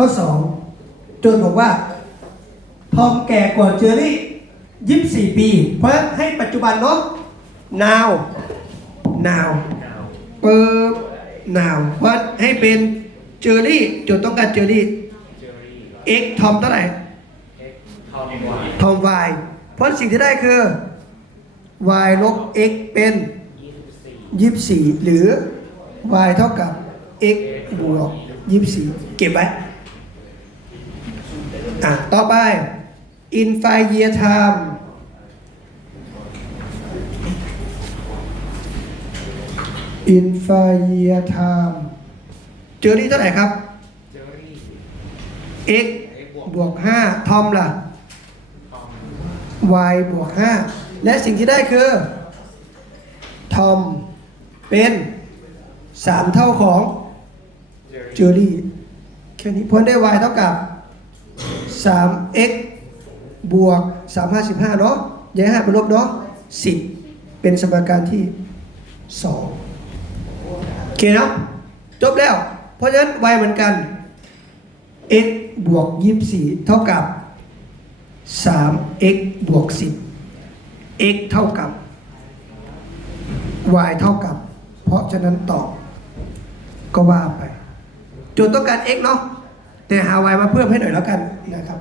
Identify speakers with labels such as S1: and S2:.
S1: ข้อสองโจทย์บอกว่าทอมแก่กว่าเจอรี่ยี่สี่ปี เพราะให้ปัจจุบันเนาะ now now เปิบ now เพราะให้เป็นเจอรี่โจทย์ต้องการเจอรี่ x ทอมเท่าไหร่ทอม y เพราะสิ่งที่ได้คือ y ลบ x เป็น24หรือ y เท่ากับ x บวก24เก็บไว้ อะ ต่อไป in five year time in five year time เจอรี่เท่าไหร่ครับ x บวก5ทอมล่ะ y บวก5และสิ่งที่ได้คือทอมเป็น 3 เท่าของเจอรี่แค่นี้พ้นได้ y เท่ากับ 3x บวก 355 เนาะย้าย5เป็นลบเนาะ10 เป็นสมการที่ 2 โอเคเนาะจบแล้ว เพราะฉะนั้น y เหมือนกัน x บวก 24 เท่ากับ 3x บวก 10 x เท่ากับ y เท่ากับ เพราะฉะนั้นตอบก็ว่าไปจทย์ต้องการ x เนาะ แต่หาไว้มาเพิ่มให้หน่อยแล้วกันนะครับ